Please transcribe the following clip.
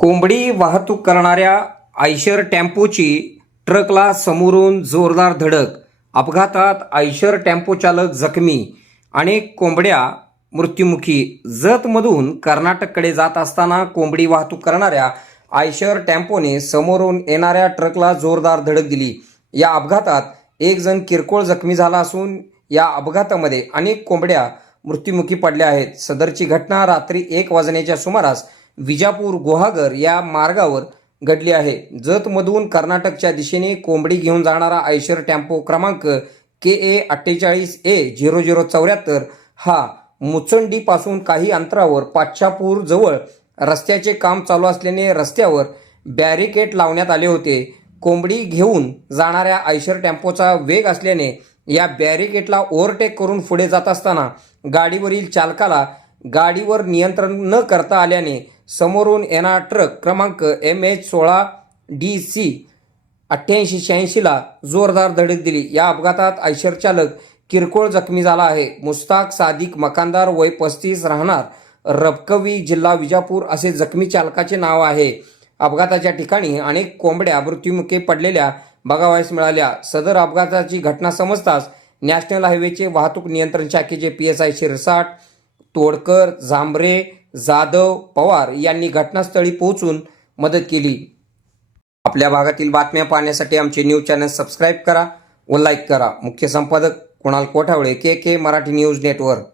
कोंबडी वाहतूक करणाऱ्या आयशर टेम्पोची ट्रकला समोरून जोरदार धडक. अपघातात आयशर टेम्पो चालक जखमी अनेक कोंबड्या मृत्युमुखी. जतमधून कर्नाटककडे जात असताना कोंबडी वाहतूक करणाऱ्या आयशर टेम्पोने समोरून येणाऱ्या ट्रकला जोरदार धडक दिली. या अपघातात एक जण किरकोळ जखमी झाला असून या अपघातामध्ये अनेक कोंबड्या मृत्युमुखी पडल्या आहेत. सदरची घटना रात्री एक वाजण्याच्या सुमारास विजापूर गुहागर या मार्गावर घडली आहे. जतमधून कर्नाटकच्या दिशेने कोंबडी घेऊन जाणारा आयशर टेम्पो क्रमांक के ए अठ्ठेचाळीस ए झिरो झिरो चौऱ्याहत्तर हा मुचंडीपासून काही अंतरावर पाच्छापूर जवळ रस्त्याचे काम चालू असल्याने रस्त्यावर बॅरिकेड लावण्यात आले होते. कोंबडी घेऊन जाणाऱ्या आयशर टेम्पोचा वेग असल्याने या बॅरिकेडला ओव्हरटेक करून पुढे जात असताना गाडीवरील चालकाला गाडीवर नियंत्रण न करता आल्याने समोरून येणारा ट्रक क्रमांक एम एच सोळा डी सी अठ्ठ्याऐंशी शहाऐंशीला जोरदार धडक दिली. या अपघातात आयशर चालक किरकोळ जखमी झाला आहे. मुस्ताक सादिक मकानदार वय पस्तीस राहणार रबकवी जिल्हा विजापूर असे जखमी चालकाचे नाव आहे. अपघाताच्या ठिकाणी अनेक कोंबड्या मृत्युमुखी पडलेल्या बघावयास मिळाल्या. सदर अपघाताची घटना समजताच नॅशनल हायवेचे वाहतूक नियंत्रण शाखेचे P S I Shirsat Todkar Zambre Jadhav Pawar यांनी घटनास्थळी पोहोचून मदत केली. आपल्या भागातील बातम्या पाहण्यासाठी आमचे न्यूज चॅनल सबस्क्राईब करा व लाईक करा. मुख्य संपादक Kunal Kothawale K K Marathi news network.